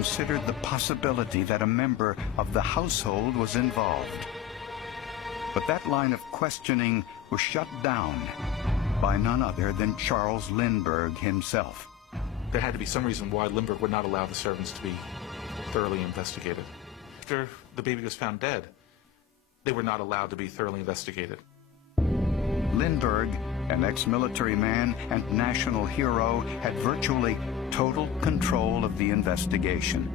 considered the possibility that a member of the household was involved. But that line of questioning was shut down by none other than Charles Lindbergh himself. There had to be some reason why Lindbergh would not allow the servants to be thoroughly investigated. After the baby was found dead, they were not allowed to be thoroughly investigated. Lindbergh, an ex-military man and national hero, had virtually total control of the investigation.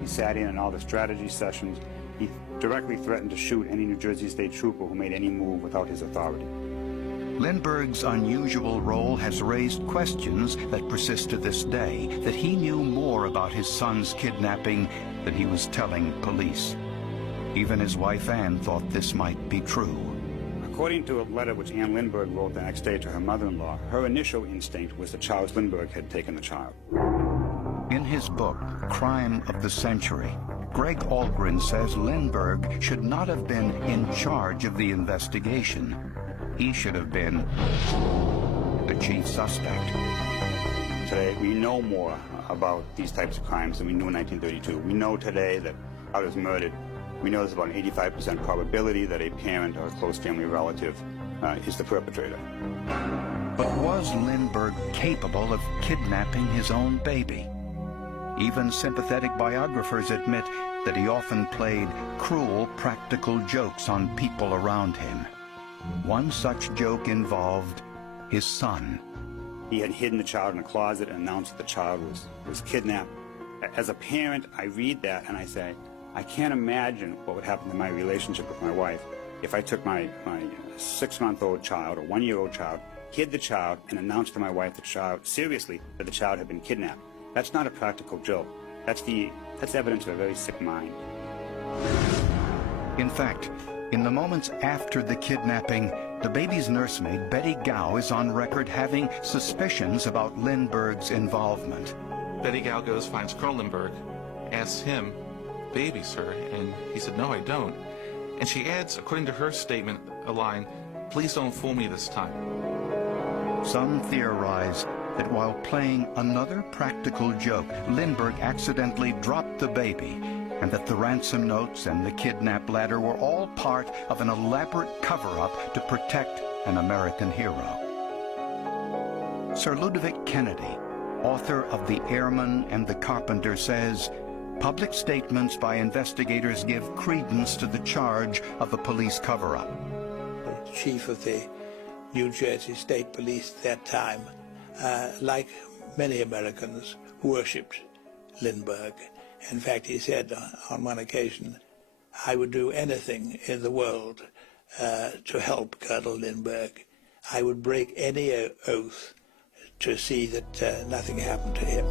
He sat in on all the strategy sessions. He directly threatened to shoot any New Jersey state trooper who made any move without his authority. Lindbergh's unusual role has raised questions that persist to this day, that he knew more about his son's kidnapping than he was telling police. Even his wife Anne thought this might be true. According to a letter which Anne Lindbergh wrote the next day to her mother-in-law, her initial instinct was that Charles Lindbergh had taken the child. In his book, Crime of the Century, Greg Algren says Lindbergh should not have been in charge of the investigation. He should have been the chief suspect. Today, we know more about these types of crimes than we knew in 1932. We know today that child is murdered. We know there's about an 85% probability that a parent or a close family relative is the perpetrator. But was Lindbergh capable of kidnapping his own baby? Even sympathetic biographers admit that he often played cruel practical jokes on people around him. One such joke involved his son. He had hidden the child in a closet and announced that the child was kidnapped. As a parent, I read that and I say, I can't imagine what would happen to my relationship with my wife if I took my 6-month-old child or 1-year-old child, hid the child, and announced to my wife seriously that the child had been kidnapped. That's not a practical joke. That's evidence of a very sick mind. In fact, in the moments after the kidnapping, the baby's nursemaid, Betty Gow, is on record having suspicions about Lindbergh's involvement. Betty Gow goes, finds Carl Lindbergh, asks him, "Baby, sir?" And he said, "No, I don't." And she adds, according to her statement, a line, "Please don't fool me this time." Some theorize that while playing another practical joke, Lindbergh accidentally dropped the baby, and that the ransom notes and the kidnap ladder were all part of an elaborate cover-up to protect an American hero. Sir Ludovic Kennedy, author of The Airman and the Carpenter, says, public statements by investigators give credence to the charge of a police cover-up. The chief of the New Jersey State Police at that time, like many Americans, worshipped Lindbergh. In fact, he said on one occasion, "I would do anything in the world to help Colonel Lindbergh. I would break any oath to see that nothing happened to him."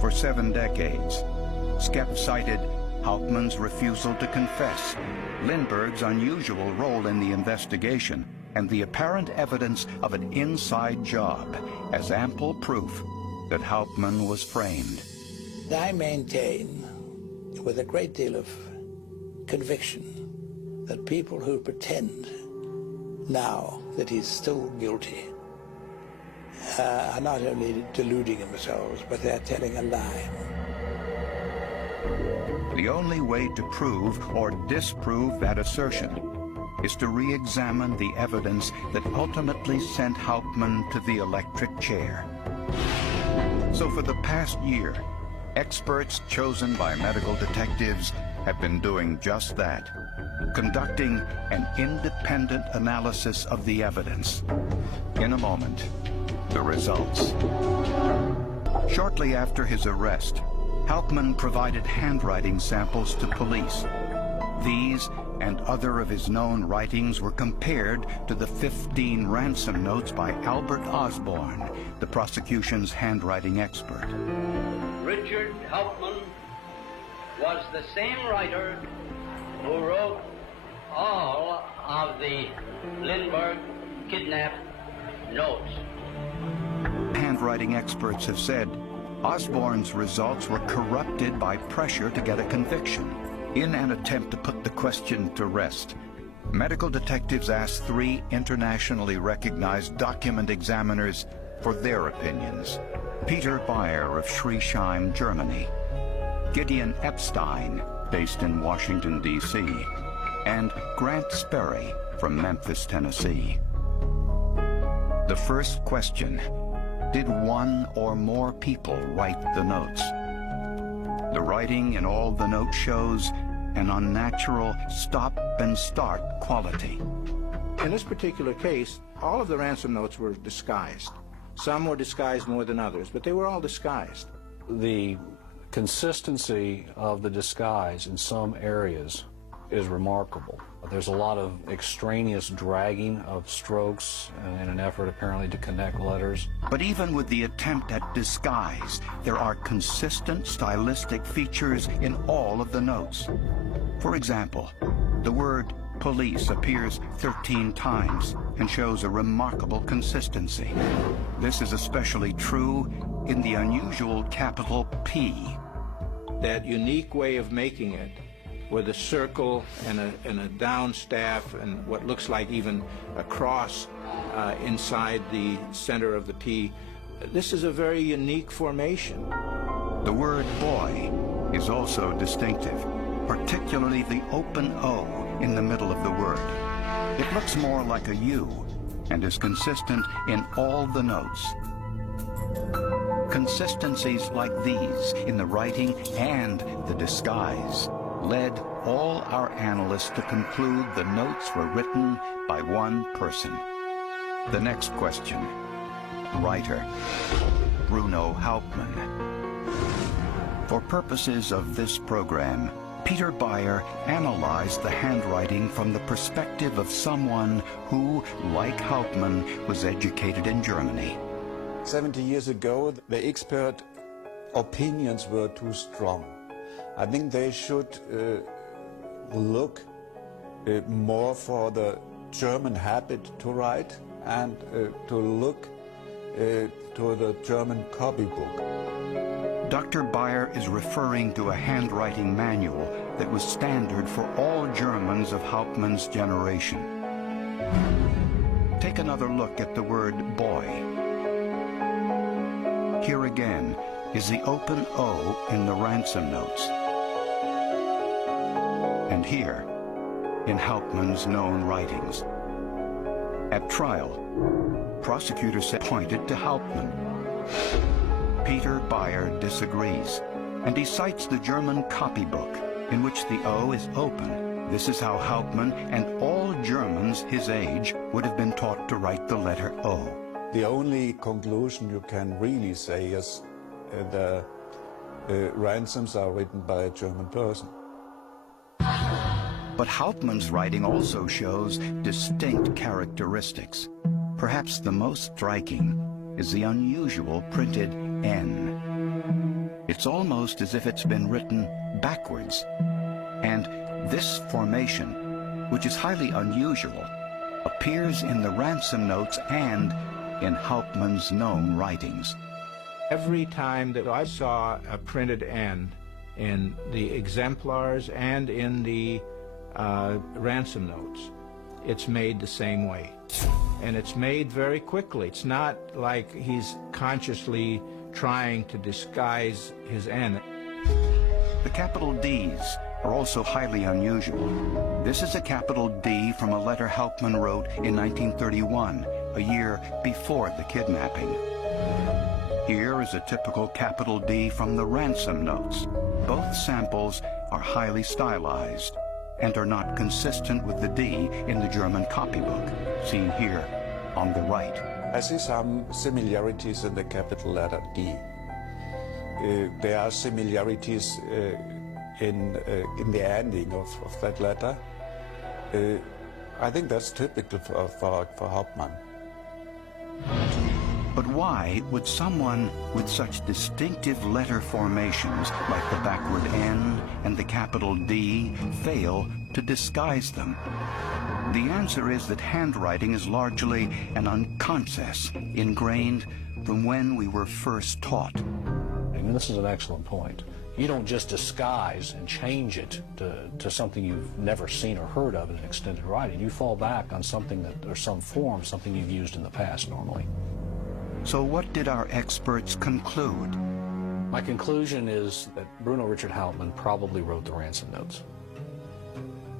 For 7 decades, Skep cited Hauptmann's refusal to confess, Lindbergh's unusual role in the investigation, and the apparent evidence of an inside job as ample proof that Hauptmann was framed. I maintain, with a great deal of conviction, that people who pretend now that he's still guilty are not only deluding themselves, but they're telling a lie. The only way to prove or disprove that assertion is to re-examine the evidence that ultimately sent Hauptmann to the electric chair. So for the past year, experts chosen by medical detectives have been doing just that, conducting an independent analysis of the evidence. In a moment, the results. Shortly after his arrest, Hauptmann provided handwriting samples to police. These and other of his known writings were compared to the 15 ransom notes by Albert Osborne, the prosecution's handwriting expert. Richard Hauptmann was the same writer who wrote all of the Lindbergh kidnap notes. Handwriting experts have said Osborne's results were corrupted by pressure to get a conviction. In an attempt to put the question to rest, medical detectives asked 3 internationally recognized document examiners for their opinions. Peter Bayer of Schriesheim, Germany, Gideon Epstein, based in Washington, D.C., and Grant Sperry from Memphis, Tennessee. The first question: did one or more people write the notes? The writing in all the notes shows an unnatural stop-and-start quality. In this particular case, all of the ransom notes were disguised. Some were disguised more than others, but they were all disguised. The consistency of the disguise in some areas is remarkable. There's a lot of extraneous dragging of strokes in an effort apparently to connect letters. But even with the attempt at disguise, there are consistent stylistic features in all of the notes. For example, the word police appears 13 times and shows a remarkable consistency. This is especially true in the unusual capital P. That unique way of making it, with a circle and a down staff and what looks like even a cross inside the center of the P. This is a very unique formation. The word boy is also distinctive, particularly the open O in the middle of the word. It looks more like a U and is consistent in all the notes. Consistencies like these in the writing and the disguise led all our analysts to conclude the notes were written by one person. The next question: writer, Bruno Hauptmann. For purposes of this program, Peter Beyer analyzed the handwriting from the perspective of someone who, like Hauptmann, was educated in Germany. 70 years ago, the expert opinions were too strong. I think they should look more for the German habit to write and to look to the German copybook. Dr. Beyer is referring to a handwriting manual that was standard for all Germans of Hauptmann's generation. Take another look at the word boy. Here again is the open O in the ransom notes. And here, in Hauptmann's known writings. At trial, prosecutors pointed to Hauptmann. Peter Beyer disagrees, and he cites the German copybook, in which the O is open. This is how Hauptmann and all Germans his age would have been taught to write the letter O. The only conclusion you can really say is the ransoms are written by a German person. But Hauptmann's writing also shows distinct characteristics. Perhaps the most striking is the unusual printed N. It's almost as if it's been written backwards. And this formation, which is highly unusual, appears in the ransom notes and in Hauptmann's known writings. Every time that I saw a printed N in the exemplars and in the ransom notes, it's made the same way. And it's made very quickly. It's not like he's consciously trying to disguise his N. The capital Ds are also highly unusual. This is a capital D from a letter Hauptmann wrote in 1931, a year before the kidnapping. Here is a typical capital D from the ransom notes. Both samples are highly stylized and are not consistent with the D in the German copybook, seen here on the right. I see some similarities in the capital letter D. There are similarities in the ending of that letter. I think that's typical for Hauptmann. But why would someone with such distinctive letter formations, like the backward N and the capital D, fail to disguise them? The answer is that handwriting is largely an unconscious, ingrained from when we were first taught. And this is an excellent point. You don't just disguise and change it to something you've never seen or heard of in an extended writing. You fall back on something that, or some form, something you've used in the past normally. So what did our experts conclude? My conclusion is that Bruno Richard Hauptmann probably wrote the ransom notes.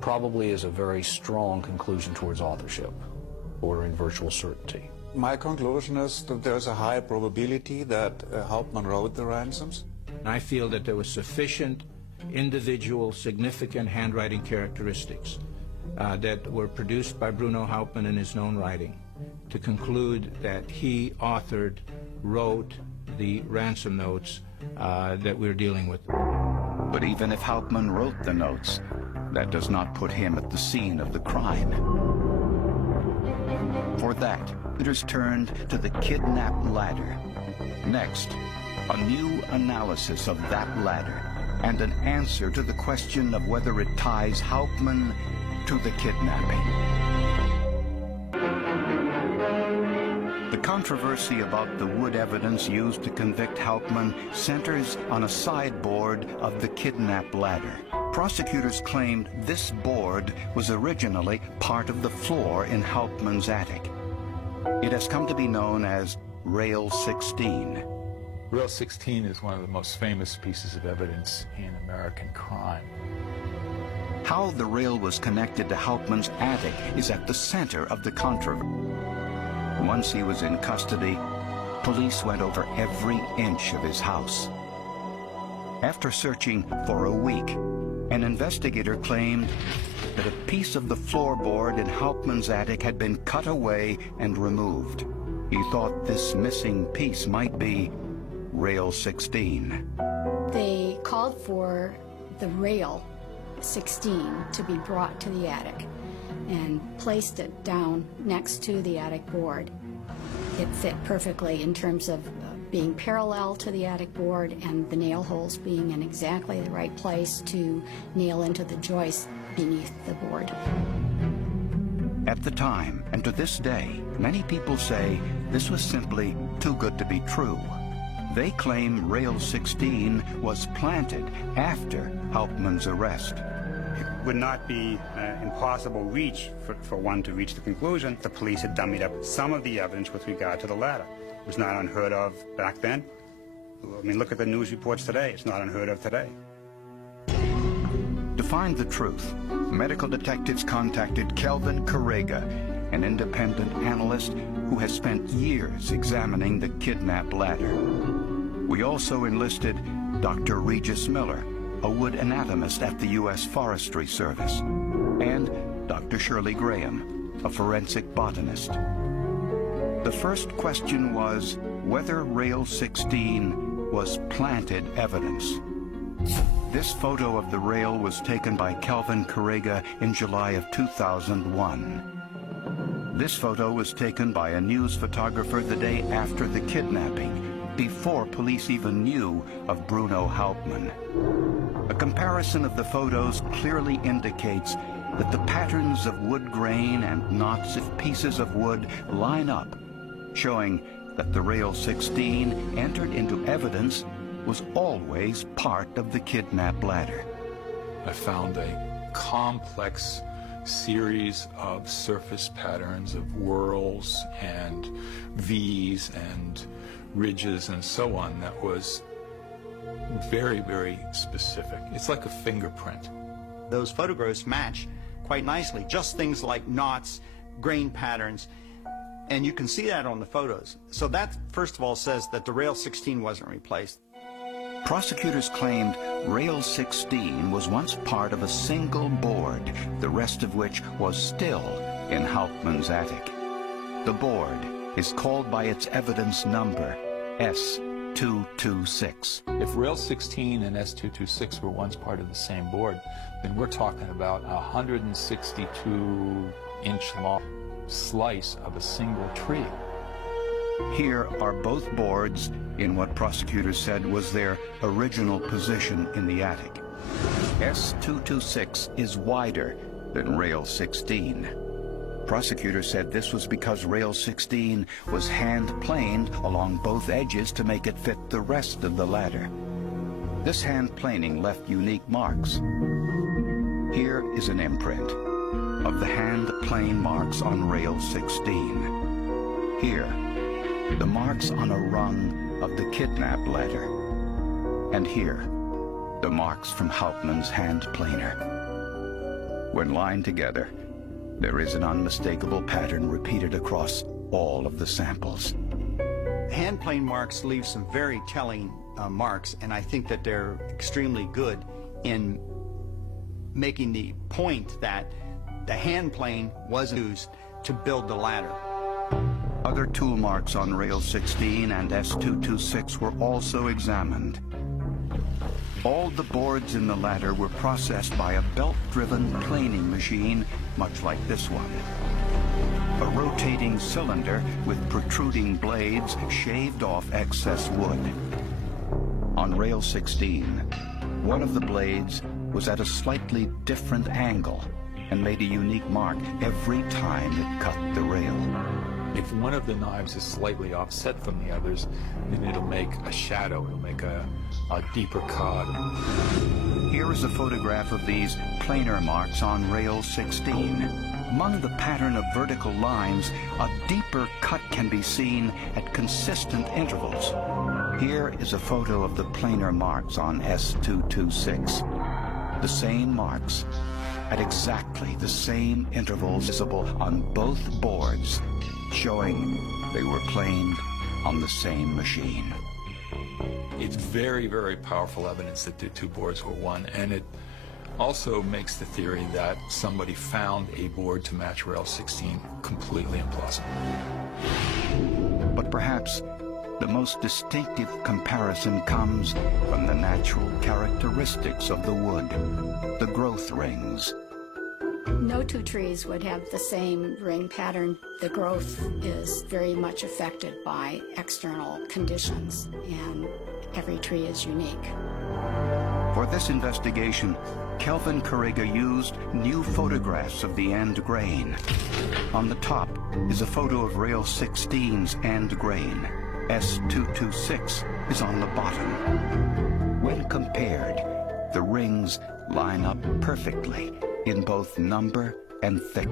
Probably is a very strong conclusion towards authorship, bordering virtual certainty. My conclusion is that there's a high probability that Hauptmann wrote the ransoms. I feel that there was sufficient individual significant handwriting characteristics that were produced by Bruno Hauptmann in his own writing to conclude that he authored, wrote the ransom notes that we're dealing with. But even if Hauptmann wrote the notes, that does not put him at the scene of the crime. For that, it is turned to the kidnap ladder. Next, a new analysis of that ladder and an answer to the question of whether it ties Hauptmann to the kidnapping. The controversy about the wood evidence used to convict Hauptmann centers on a sideboard of the kidnap ladder. Prosecutors claimed this board was originally part of the floor in Hauptmann's attic. It has come to be known as Rail 16. Rail 16 is one of the most famous pieces of evidence in American crime. How the rail was connected to Hauptmann's attic is at the center of the controversy. Once he was in custody, police went over every inch of his house. After searching for a week, an investigator claimed that a piece of the floorboard in Hauptmann's attic had been cut away and removed. He thought this missing piece might be Rail 16. They called for the Rail 16 to be brought to the attic and placed it down next to the attic board. It fit perfectly in terms of being parallel to the attic board and the nail holes being in exactly the right place to nail into the joist beneath the board. At the time, and to this day, many people say this was simply too good to be true. They claim Rail 16 was planted after Hauptmann's arrest. It would not be impossible reach for one to reach the conclusion the police had dummied up some of the evidence with regard to the ladder. It was not unheard of back then. I mean, look at the news reports today. It's not unheard of today. To find the truth, medical detectives contacted Kelvin Correga, an independent analyst who has spent years examining the kidnap ladder. We also enlisted Dr. Regis Miller, a wood anatomist at the U.S. Forestry Service, and Dr. Shirley Graham, a forensic botanist. The first question was whether Rail 16 was planted evidence. This photo of the rail was taken by Kelvin Correga in July of 2001. This photo was taken by a news photographer the day after the kidnapping, before police even knew of Bruno Hauptmann. A comparison of the photos clearly indicates that the patterns of wood grain and knots of pieces of wood line up, showing that the Rail 16 entered into evidence was always part of the kidnap ladder. I found a complex series of surface patterns of whorls and V's and ridges and so on that was very, very specific. It's like a fingerprint. Those photographs match quite nicely, just things like knots, grain patterns, and you can see that on the photos. So that, first of all, says that the Rail 16 wasn't replaced. Prosecutors claimed Rail 16 was once part of a single board, the rest of which was still in Hauptmann's attic. The board is called by its evidence number, S226. If Rail 16 and S226 were once part of the same board, then we're talking about a 162-inch long slice of a single tree. Here are both boards in what prosecutors said was their original position in the attic. S226 is wider than Rail 16. Prosecutors said this was because Rail 16 was hand-planed along both edges to make it fit the rest of the ladder. This hand-planing left unique marks. Here is an imprint of the hand-plane marks on Rail 16. Here, the marks on a rung of the kidnap ladder. And here, the marks from Hauptmann's hand planer. When lined together, there is an unmistakable pattern repeated across all of the samples. Hand plane marks leave some very telling marks, and I think that they're extremely good in making the point that the hand plane was used to build the ladder. Other tool marks on rail 16 and S226 were also examined. All the boards in the ladder were processed by a belt-driven planing machine, much like this one. A rotating cylinder with protruding blades shaved off excess wood. On rail 16, one of the blades was at a slightly different angle and made a unique mark every time it cut the rail. If one of the knives is slightly offset from the others, then it'll make a shadow, it'll make a deeper cut. Here is a photograph of these planar marks on rail 16. Among the pattern of vertical lines, a deeper cut can be seen at consistent intervals. Here is a photo of the planar marks on S226. The same marks at exactly the same intervals visible on both boards, showing they were planed on the same machine. It's very, very powerful evidence that the two boards were one, and it also makes the theory that somebody found a board to match rail 16 completely implausible. But perhaps the most distinctive comparison comes from the natural characteristics of the wood, the growth rings. No two trees would have the same ring pattern. The growth is very much affected by external conditions, and every tree is unique. For this investigation, Kelvin Corriga used new photographs of the end grain. On the top is a photo of rail 16's end grain. S226 is on the bottom. When compared, the rings line up perfectly in both number and thick,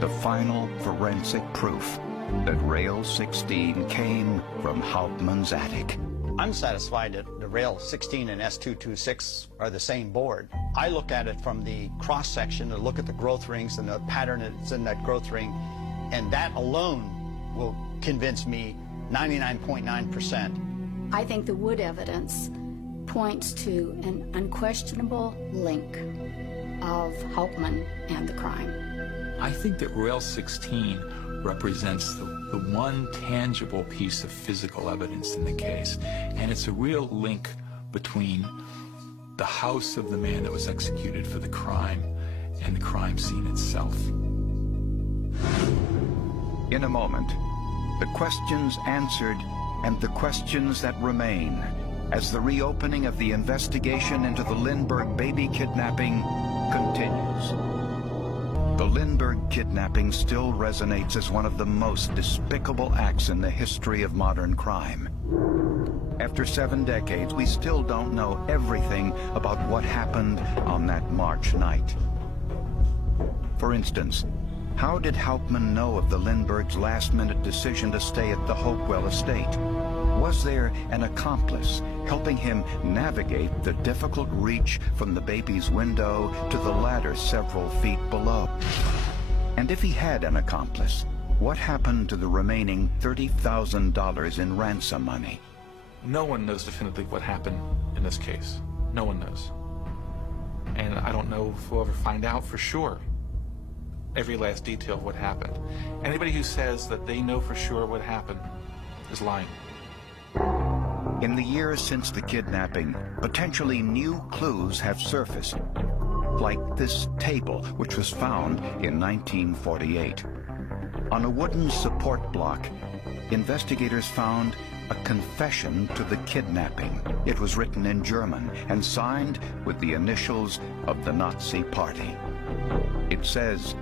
the final forensic proof that rail 16 came from Hauptmann's attic. I'm satisfied that the rail 16 and S226 are the same board. I look at it from the cross-section to look at the growth rings and the pattern that's in that growth ring, and that alone will convince me 99.9%. I think the wood evidence points to an unquestionable link of Hauptmann and the crime. I think that rail 16 represents the one tangible piece of physical evidence in the case, and it's a real link between the house of the man that was executed for the crime and the crime scene itself. In a moment, the questions answered and the questions that remain as the reopening of the investigation into the Lindbergh baby kidnapping continues. The Lindbergh kidnapping still resonates as one of the most despicable acts in the history of modern crime. After 7 decades, we still don't know everything about what happened on that March night. For instance, how did Hauptmann know of the Lindberghs' last-minute decision to stay at the Hopewell estate? Was there an accomplice helping him navigate the difficult reach from the baby's window to the ladder several feet below? And if he had an accomplice, what happened to the remaining $30,000 in ransom money? No one knows definitively what happened in this case. No one knows. And I don't know if we'll ever find out for sure every last detail of what happened. Anybody who says that they know for sure what happened is lying. In the years since the kidnapping, potentially new clues have surfaced, like this table, which was found in 1948. On a wooden support block, investigators found a confession to the kidnapping. It was written in German and signed with the initials of the Nazi Party. It says,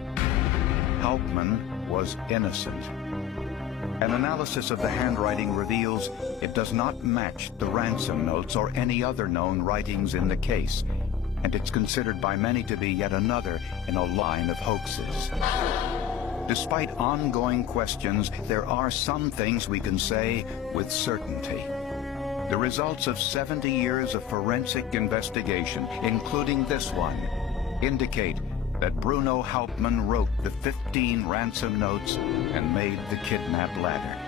Hauptmann was innocent. An analysis of the handwriting reveals it does not match the ransom notes or any other known writings in the case, and it's considered by many to be yet another in a line of hoaxes. Despite ongoing questions, there are some things we can say with certainty. The results of 70 years of forensic investigation, including this one, indicate that Bruno Hauptmann wrote the 15 ransom notes and made the kidnap ladder.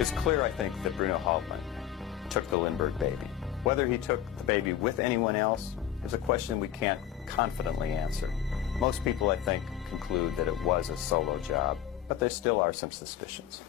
It's clear, I think, that Bruno Hauptmann took the Lindbergh baby. Whether he took the baby with anyone else is a question we can't confidently answer. Most people, I think, conclude that it was a solo job, but there still are some suspicions.